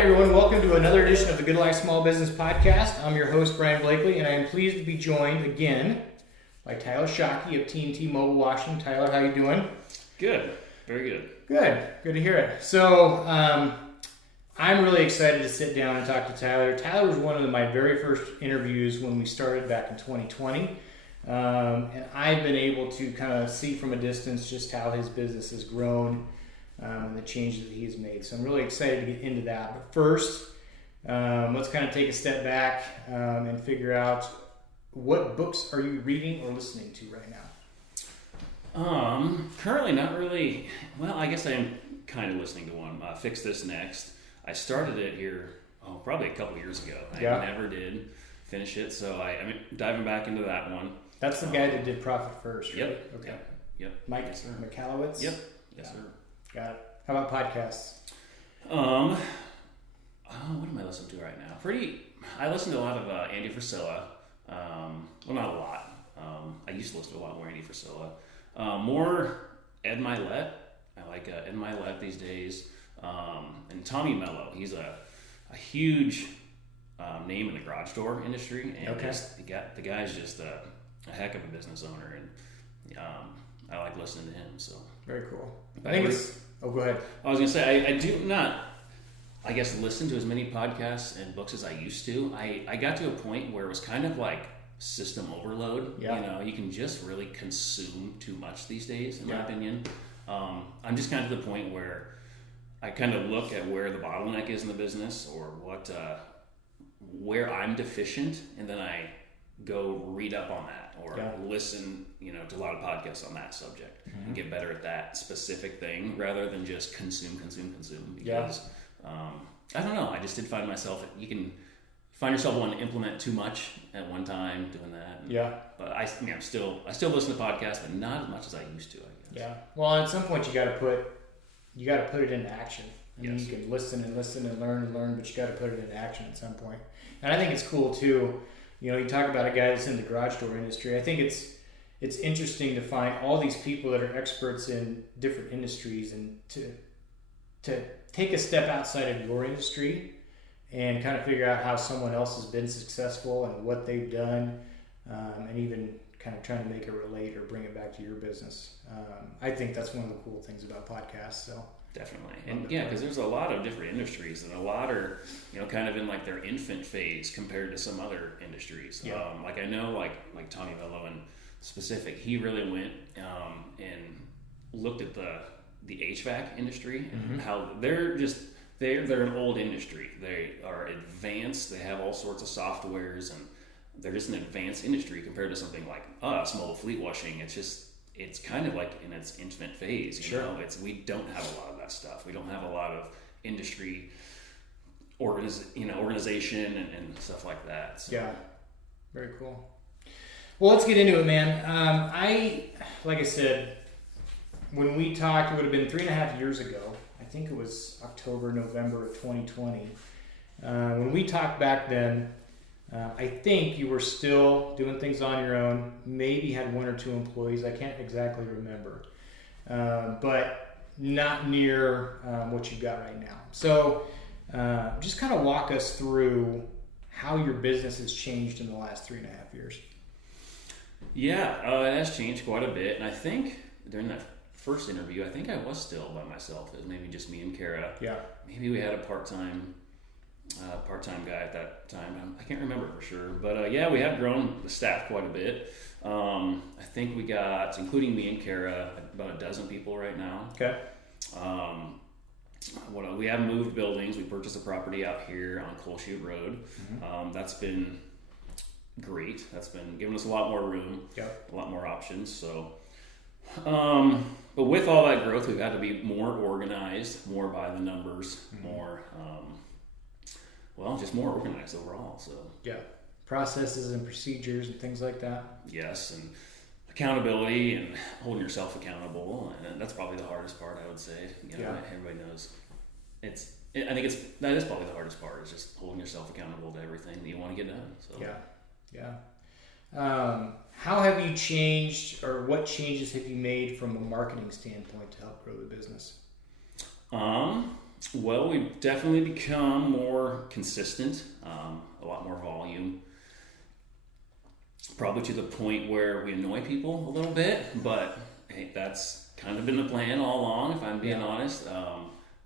everyone. Welcome to another edition of the Good Life Small Business Podcast. I'm your host, Brian Blakely, and I am pleased to be joined again by Tyler Schake of T&T Mobile Washing. Tyler, how you doing? Good. Very good. Good to hear it. So, I'm really excited to sit down and talk to Tyler. Tyler was one of my very first interviews when we started back in 2020. And I've been able to kind of see from a distance just how his business has grown and the changes that he's made. So I'm really excited to get into that. But first, let's kind of take a step back and figure out what books are you reading or listening to right now? Currently not really. Well, I guess I am kind of listening to one. Fix This Next. I started it here, probably a couple years ago. I never did finish it, so I'm diving back into that one. What guy that did Profit First, right? Yep. Okay. Yep. Mike McAllowitz? Yep. Yes, sir. Got it. How about podcasts? What am I listening to right now? I listen to a lot of Andy Frisella. Well, not a lot. I used to listen to a lot more Andy Frisella. More Ed Milet. I like Ed Milet these days. And Tommy Mello. He's a huge name in the garage door industry. And the guy's just a heck of a business owner. And I like listening to him. So very cool. I think go ahead. I was going to say, I do not, I guess, listen to as many podcasts and books as I used to. I got to a point where it was kind of like system overload. Yeah. You can just really consume too much these days, in my opinion. I'm just kind of to the point where I kind of look at where the bottleneck is in the business or where I'm deficient, and then I go read up on that or listen, to a lot of podcasts on that subject and get better at that specific thing rather than just consume. Because I don't know, I just did find myself, you can find yourself wanting to implement too much at one time doing that. But I still listen to podcasts, but not as much as I used to, I guess. Yeah. Well, at some point you got to put it into action. I mean, you can listen and learn, but you got to put it into action at some point. And I think it's cool too. You talk about a guy that's in the garage door industry. I think it's interesting to find all these people that are experts in different industries and to take a step outside of your industry and kind of figure out how someone else has been successful and what they've done, and even kind of trying to make it relate or bring it back to your business. I think that's one of the cool things about podcasts. So definitely, and because there's a lot of different industries, and a lot are kind of in like their infant phase compared to some other industries. Like I know, like Tommy Mello in specific, he really went and looked at the HVAC industry and how they're an old industry. They are advanced. They have all sorts of softwares, and they're just an advanced industry compared to something like us, mobile fleet washing. It's kind of like in its infant phase. We don't have a lot of that stuff. We don't have a lot of industry organization and stuff like that. So. Yeah, very cool. Well, let's get into it, man. Like I said, when we talked, it would have been 3.5 years ago. I think it was October, November of 2020. When we talked back then, I think you were still doing things on your own, maybe had 1 or 2 employees. I can't exactly remember, but not near what you've got right now. So just kind of walk us through how your business has changed in the last 3.5 years. Yeah, it has changed quite a bit. And I think during that first interview, I think I was still by myself. It was maybe just me and Kara. Yeah. Maybe we had a part-time guy at that time. I can't remember for sure, but we have grown the staff quite a bit. I think we got, including me and Kara, about 12 people right now. Okay. We have moved buildings. We purchased a property out here on Coleshoot Road. That's been great. That's been giving us a lot more room, a lot more options. So, but with all that growth, we've had to be more organized, more by the numbers, more. Just more organized overall. So processes and procedures and things like that. Yes, and accountability and holding yourself accountable, and that's probably the hardest part, I would say. Everybody knows I think that is probably the hardest part, is just holding yourself accountable to everything that you want to get done. So how have you changed, or what changes have you made from a marketing standpoint to help grow the business? Well, we've definitely become more consistent, a lot more volume. Probably to the point where we annoy people a little bit, but hey, that's kind of been the plan all along, if I'm being honest.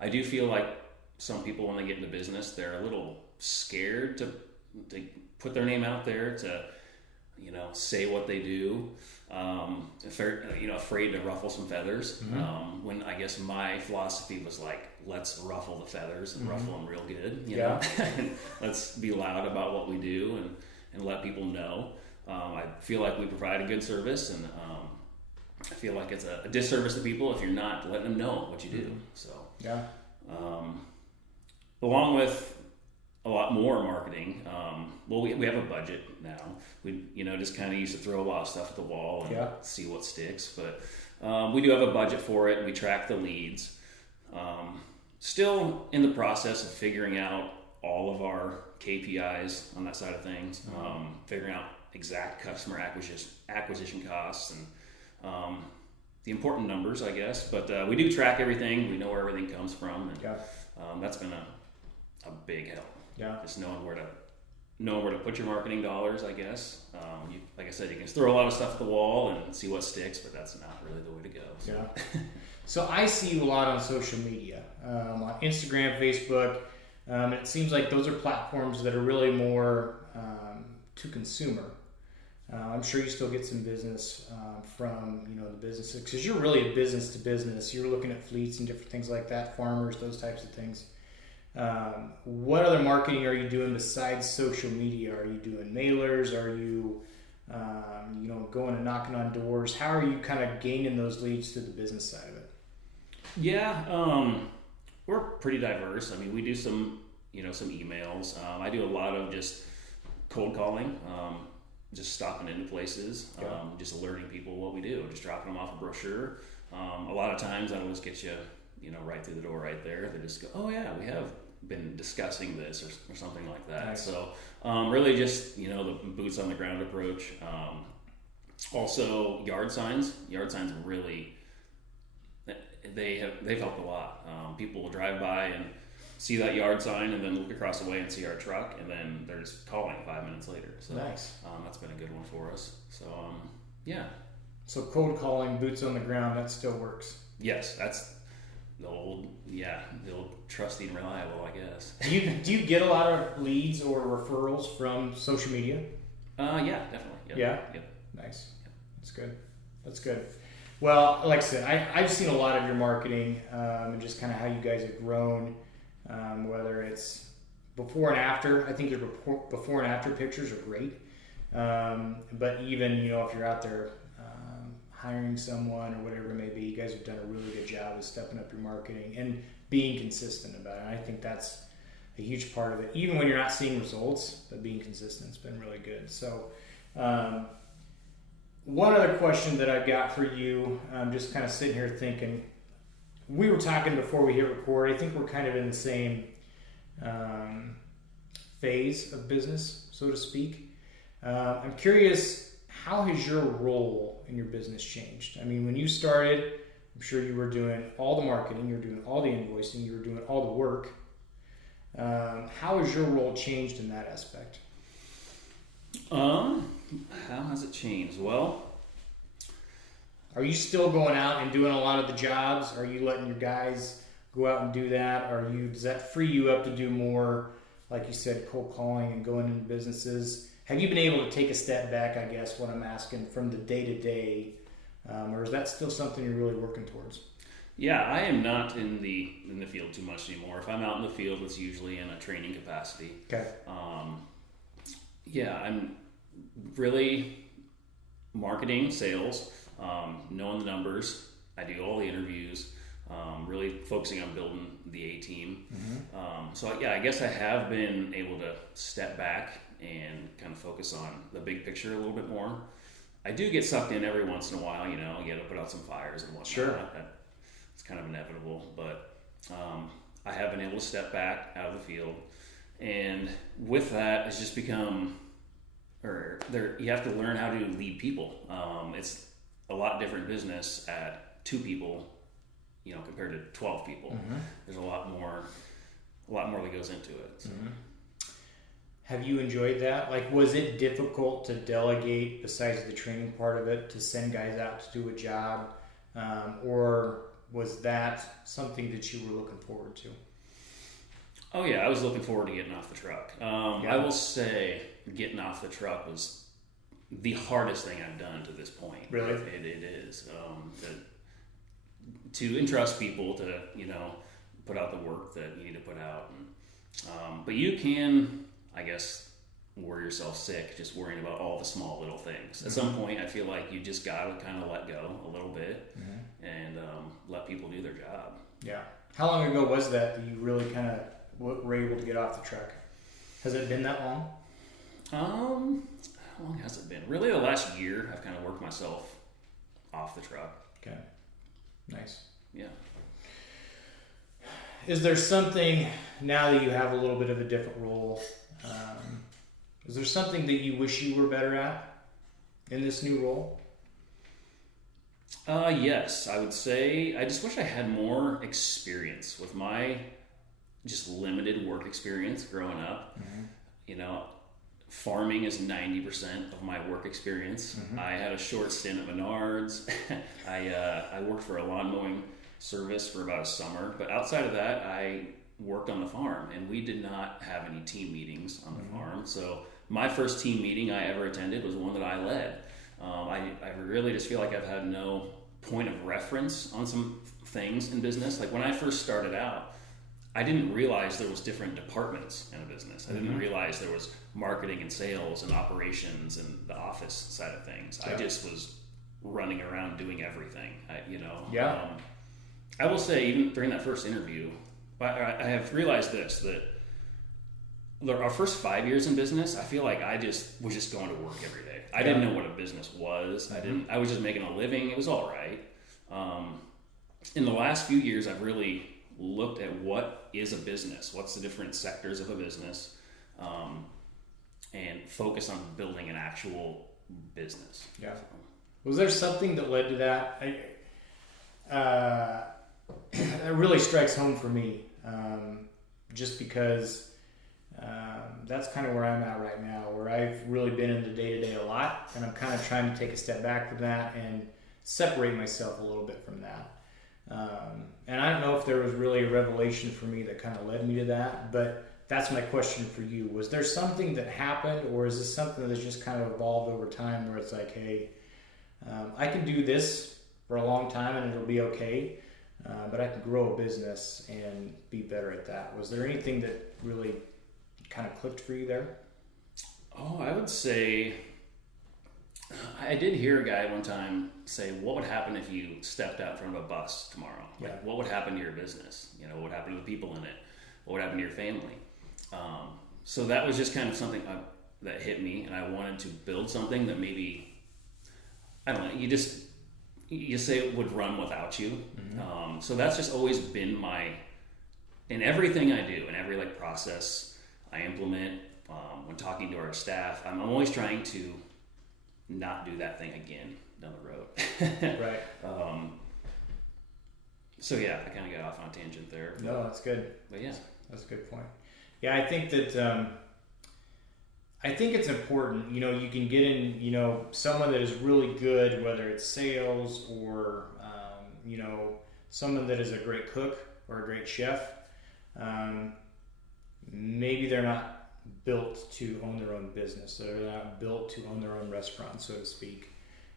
I do feel like some people, when they get into business, they're a little scared to put their name out there, to say what they do. Afraid to ruffle some feathers. When I guess my philosophy was like, let's ruffle the feathers and ruffle them real good. You know, and let's be loud about what we do and let people know. I feel like we provide a good service, and I feel like it's a disservice to people if you're not letting them know what you do. So along with a lot more marketing. We have a budget now. We just kind of used to throw a lot of stuff at the wall and see what sticks. But we do have a budget for it. We track the leads. Still in the process of figuring out all of our KPIs on that side of things. Figuring out exact customer acquisition costs and the important numbers, I guess. But we do track everything. We know where everything comes from, and that's been a big help. Just knowing where to put your marketing dollars, I guess. Like I said, you can throw a lot of stuff at the wall and see what sticks, but that's not really the way to go. So. So I see you a lot on social media, on Instagram, Facebook. It seems like those are platforms that are really more to consumer. I'm sure you still get some business from the businesses, because you're really a business to business. You're looking at fleets and different things like that, farmers, those types of things. What other marketing are you doing besides social media? Are you doing mailers? Are you, going and knocking on doors? How are you kind of gaining those leads to the business side of it? Yeah, we're pretty diverse. I mean, we do some emails. I do a lot of just cold calling, just stopping into places, just alerting people what we do, just dropping them off a brochure. A lot of times that'll just get you, right through the door right there. They just go, oh yeah, we have been discussing this or something like that. Nice. So really just, the boots on the ground approach. Also yard signs really, they've helped a lot. People will drive by and see that yard sign and then look across the way and see our truck, and then they're just calling 5 minutes later. So nice. That's been a good one for us. So So cold calling, boots on the ground, that still works. Yes, that's the old trusty and reliable, I guess. Do you get a lot of leads or referrals from social media? Yeah, definitely. Yeah. Yep. Nice. Yep. That's good. Well, like I said, I've seen a lot of your marketing and just kind of how you guys have grown, whether it's before and after. I think your before and after pictures are great. But even, if you're out there hiring someone or whatever it may be, you guys have done a really good job of stepping up your marketing and being consistent about it. And I think that's a huge part of it. Even when you're not seeing results, but being consistent has been really good. So one other question that I've got for you, I'm just kind of sitting here thinking, we were talking before we hit record. I think we're kind of in the same phase of business, so to speak. I'm curious, how has your role in your business changed? I mean, when you started, I'm sure you were doing all the marketing, you were doing all the invoicing, you were doing all the work. How has your role changed in that aspect? How has it changed? Well, are you still going out and doing a lot of the jobs? Are you letting your guys go out and do that? Does that free you up to do more, like you said, cold calling and going into businesses? Have you been able to take a step back, I guess, what I'm asking, from the day-to-day, or is that still something you're really working towards? Yeah, I am not in the field too much anymore. If I'm out in the field, it's usually in a training capacity. Okay. I'm really marketing, sales, knowing the numbers. I do all the interviews, really focusing on building the A team. Mm-hmm. I guess I have been able to step back and kind of focus on the big picture a little bit more. I do get sucked in every once in a while, you got to put out some fires and whatnot. Sure. It's kind of inevitable, but I have been able to step back out of the field, and with that, it's just become, you have to learn how to lead people. It's a lot different business at 2 people compared to 12 people. There's a lot more that goes into it. So. Have you enjoyed that? Like, was it difficult to delegate, besides the training part of it, to send guys out to do a job? Or was that something that you were looking forward to? Oh yeah, I was looking forward to getting off the truck. I will say getting off the truck was the hardest thing I've done to this point. Really? It is. To entrust people to, put out the work that you need to put out. And, but you can, I guess, worry yourself sick just worrying about all the small little things. At some point, I feel like you just got to kind of let go a little bit and let people do their job. Yeah. How long ago was that you really kind of were able to get off the truck? Has it been that long? How long has it been? Really, the last year, I've kind of worked myself off the truck. Okay. Nice. Yeah. Is there something, now that you have a little bit of a different role, is there something that you wish you were better at in this new role? Yes, I would say I just wish I had more experience with my just limited work experience growing up. Farming is 90% of my work experience. I had a short stint at Menards. I worked for a lawn mowing service for about a summer, but outside of that, I worked on the farm, and we did not have any team meetings on the farm. So my first team meeting I ever attended was one that I led. I really just feel like I've had no point of reference on some things in business. Like when I first started out, I didn't realize there was different departments in a business. I didn't realize there was marketing and sales and operations and the office side of things. I just was running around doing everything. I will say, even during that first interview, I have realized this, that our first 5 years in business, I feel like I just was just going to work every day. I didn't know what a business was. I was just making a living. It was all right. In the last few years, I've really looked at what is a business, what's the different sectors of a business, and focus on building an actual business. Yeah. So. Was there something that led to that? It really strikes home for me, just because that's kind of where I'm at right now, where I've really been in the day-to-day a lot, and I'm kind of trying to take a step back from that and separate myself a little bit from that. And I don't know if there was really a revelation for me that kind of led me to that, but that's my question for you. Was there something that happened, or is this something that's just kind of evolved over time where it's like, hey, I can do this for a long time and it'll be okay, but I can grow a business and be better at that. Was there anything that really kind of clicked for you there? Oh, I would say I did hear a guy one time say, what would happen if you stepped out in front of a bus tomorrow? Like, what would happen to your business? What would happen to the people in it? What would happen to your family? So that was just kind of something that hit me, and I wanted to build something that maybe, I don't know, you say it would run without you. So that's just always been in everything I do, in every process I implement, when talking to our staff, I'm always trying to not do that thing again down the road. Right. So yeah, I kind of got off on a tangent there. No, that's good. But yeah. That's a good point. Yeah, I think that, I think it's important, you can get in, someone that is really good, whether it's sales or, someone that is a great cook or a great chef. Maybe they're not built to own their own business. They're not built to own their own restaurant, so to speak.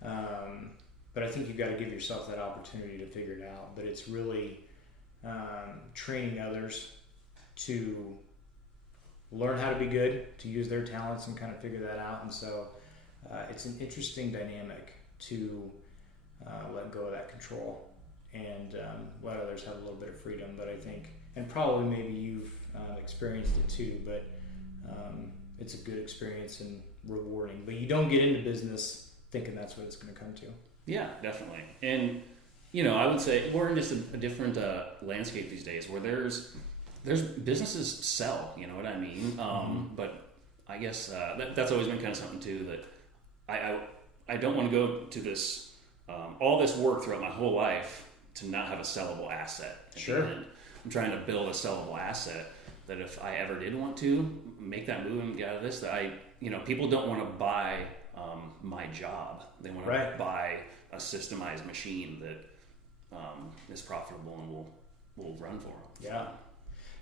But I think you've got to give yourself that opportunity to figure it out. But it's really training others to learn how to be good, to use their talents and kind of figure that out. And so it's an interesting dynamic to let go of that control and let others have a little bit of freedom. But I think, and probably maybe you've experienced it too, but it's a good experience and rewarding. But you don't get into business thinking that's what it's going to come to. Yeah, definitely. And, I would say we're in just a different landscape these days where there's businesses sell, you know what I mean? But I guess that's always been kind of something too, that I don't want to go to this, all this work throughout my whole life to not have a sellable asset at Sure. the end. I'm trying to build a sellable asset that if I ever did want to make that move and get out of this, that people don't want to buy my job. They want to buy a systemized machine that is profitable and will run for them. Yeah.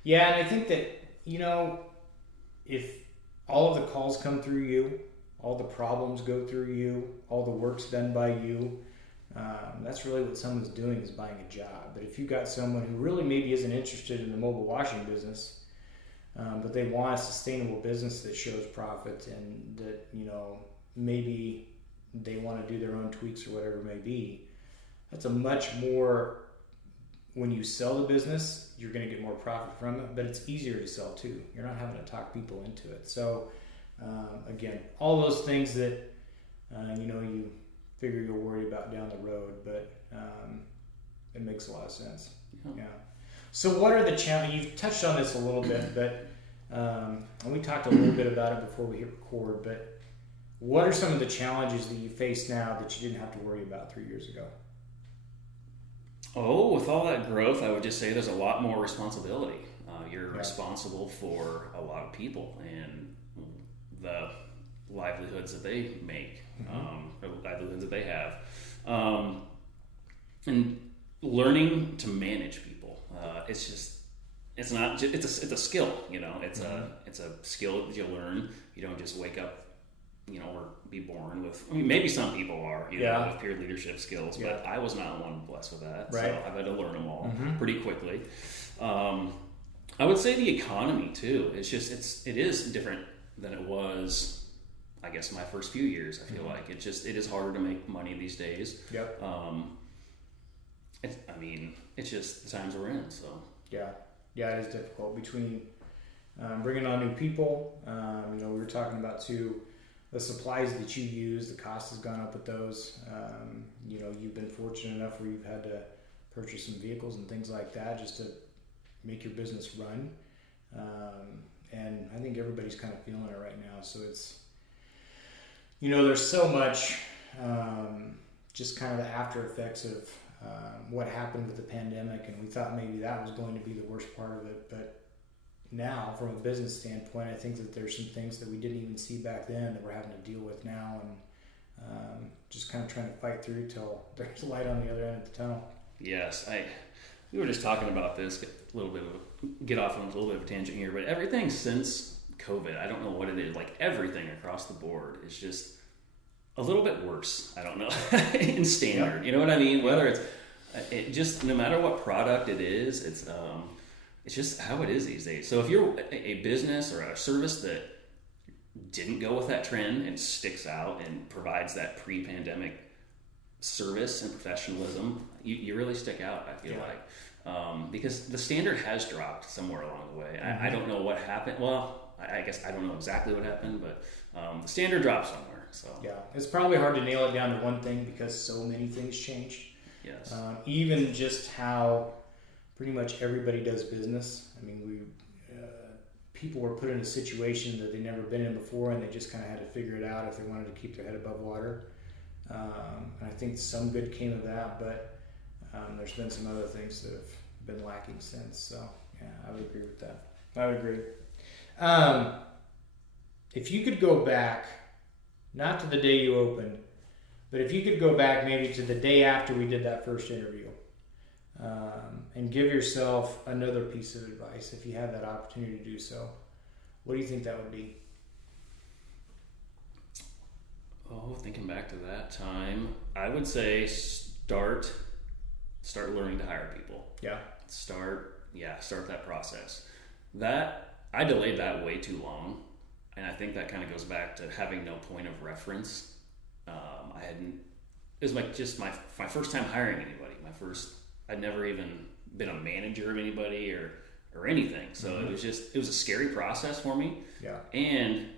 Yeah, and I think that, if all of the calls come through you, all the problems go through you, all the work's done by you, that's really what someone's doing, is buying a job. But if you got someone who really maybe isn't interested in the mobile washing business, but they want a sustainable business that shows profit, and that, maybe they want to do their own tweaks or whatever it may be, that's a much more, when you sell the business, you're going to get more profit from it, but it's easier to sell too. You're not having to talk people into it. So again, all those things that you figure you'll worry about down the road, but it makes a lot of sense. Yeah. So what are the challenges? You've touched on this a little bit, but and we talked a little bit about it before we hit record, but what are some of the challenges that you face now that you didn't have to worry about 3 years ago? Oh, with all that growth, I would just say there's a lot more responsibility. You're responsible for a lot of people and the livelihoods that they make, or livelihoods that they have, and learning to manage people. It's a skill. It's a skill that you learn. You don't just wake up, or be born with. I mean, maybe some people are, with pure leadership skills, but I was not one blessed with that. Right. So I've had to learn them all pretty quickly. I would say the economy too. It is different than it was, I guess, my first few years. I feel like it is harder to make money these days. Yep. It's just the times we're in. So yeah, it is difficult between bringing on new people. We were talking about too, the supplies that you use, the cost has gone up with those. You've been fortunate enough where you've had to purchase some vehicles and things like that just to make your business run. And I think everybody's kind of feeling it right now. So it's, there's so much just kind of the after effects of what happened with the pandemic. And we thought maybe that was going to be the worst part of it. But now, from a business standpoint, I think that there's some things that we didn't even see back then that we're having to deal with now, and just kind of trying to fight through till there's a light on the other end of the tunnel. Yes, we were just talking about this, get off on a little bit of a tangent here, but everything since COVID, I don't know what it is, like everything across the board is just a little bit worse. I don't know, in standard. Yep. You know what I mean? Whether it just, no matter what product it is, it's just how it is these days. So if you're a business or a service that didn't go with that trend and sticks out and provides that pre-pandemic service and professionalism, you really stick out, I feel like. Because the standard has dropped somewhere along the way. I don't know what happened. Well, I guess I don't know exactly what happened, but the standard dropped somewhere. So yeah, it's probably hard to nail it down to one thing because so many things changed. Yes. Even just how pretty much everybody does business. I mean, people were put in a situation that they'd never been in before, and they just kind of had to figure it out if they wanted to keep their head above water. And I think some good came of that, but there's been some other things that have been lacking since. So yeah, I would agree with that. I would agree. If you could go back, not to the day you opened, but if you could go back maybe to the day after we did that first interview, and give yourself another piece of advice, if you had that opportunity to do so, what do you think that would be? Oh, thinking back to that time, I would say start learning to hire people. Yeah. Start that process. That I delayed that way too long, and I think that kind of goes back to having no point of reference. It was just my first time hiring anybody. I'd never even been a manager of anybody or anything. So it was a scary process for me. Yeah. And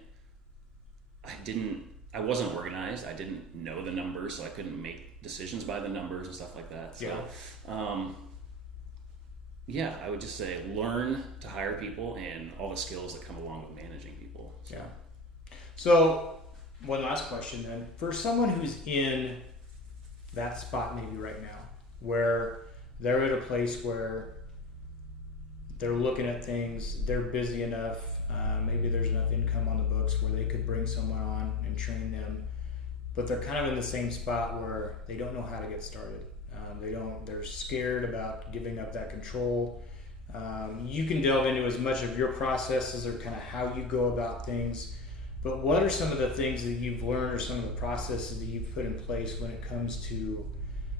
I wasn't organized. I didn't know the numbers, so I couldn't make decisions by the numbers and stuff like that. So, I would just say learn to hire people and all the skills that come along with managing people. So. Yeah. So one last question then. For someone who's in that spot maybe right now, where they're at a place where they're looking at things, they're busy enough, maybe there's enough income on the books where they could bring someone on and train them, but they're kind of in the same spot where they don't know how to get started. They're scared about giving up that control. You can delve into as much of your processes or kind of how you go about things, but what are some of the things that you've learned or some of the processes that you've put in place when it comes to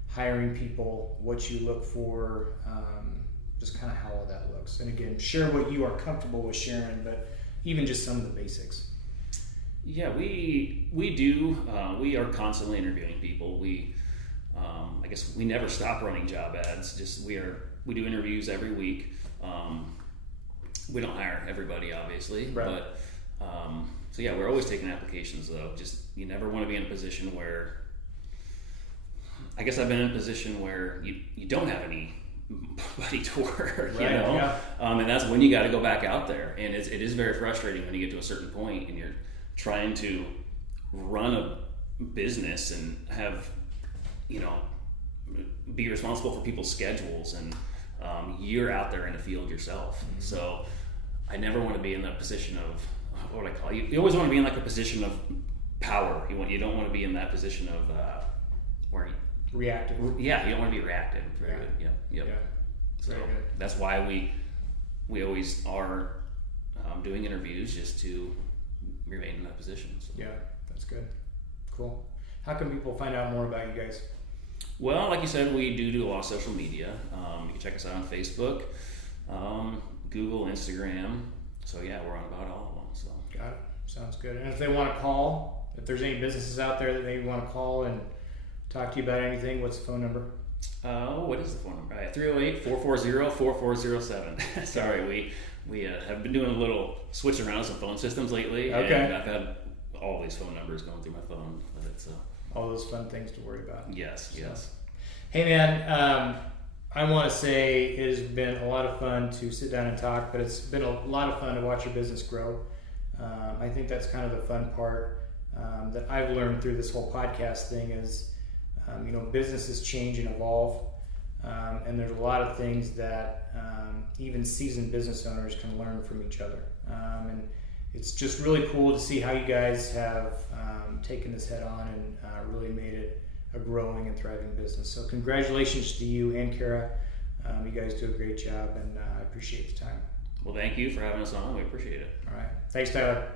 hiring people, what you look for, just kind of how all that looks? And again, share what you are comfortable with sharing, but even just some of the basics. Yeah, we do. We are constantly interviewing people. I guess we never stop running job ads. We do interviews every week. We don't hire everybody, obviously, right. But so yeah, we're always taking applications though. Just you never want to be in a position where, I guess I've been in a position where you don't have anybody to work, right, you know, yeah. And that's when you got to go back out there, and it is very frustrating when you get to a certain point and you're trying to run a business and have, you know, be responsible for people's schedules, and you're out there in the field yourself. Mm-hmm. So I never want to be in that position of, what would I call it? You always want to be in like a position of power. You don't want to be in that position of where reactive. Yeah, you don't want to be reactive. Very yeah. good. Yep. Yeah. So very good. That's why we always are doing interviews, just to remain in that position. So. Yeah, that's good. Cool. How can people find out more about you guys? Well, like you said, we do a lot of social media. You can check us out on Facebook, Google, Instagram. So yeah, we're on about all of them. So got it. Sounds good. And if they want to call, if there's any businesses out there that maybe want to call and talk to you about anything, what's the phone number? What is the phone number? 308-440-4407. Sorry, we have been doing a little switch around some phone systems lately. Okay. And I've had all these phone numbers going through my phone with it. So all those fun things to worry about. Yes. Hey man, I want to say it has been a lot of fun to sit down and talk, but it's been a lot of fun to watch your business grow. I think that's kind of the fun part that I've learned through this whole podcast thing is, businesses change and evolve, and there's a lot of things that even seasoned business owners can learn from each other. And it's just really cool to see how you guys have taken this head on and really made it a growing and thriving business. So congratulations to you and Kara. You guys do a great job, and I appreciate the time. Well, thank you for having us on. We appreciate it. All right. Thanks, Tyler.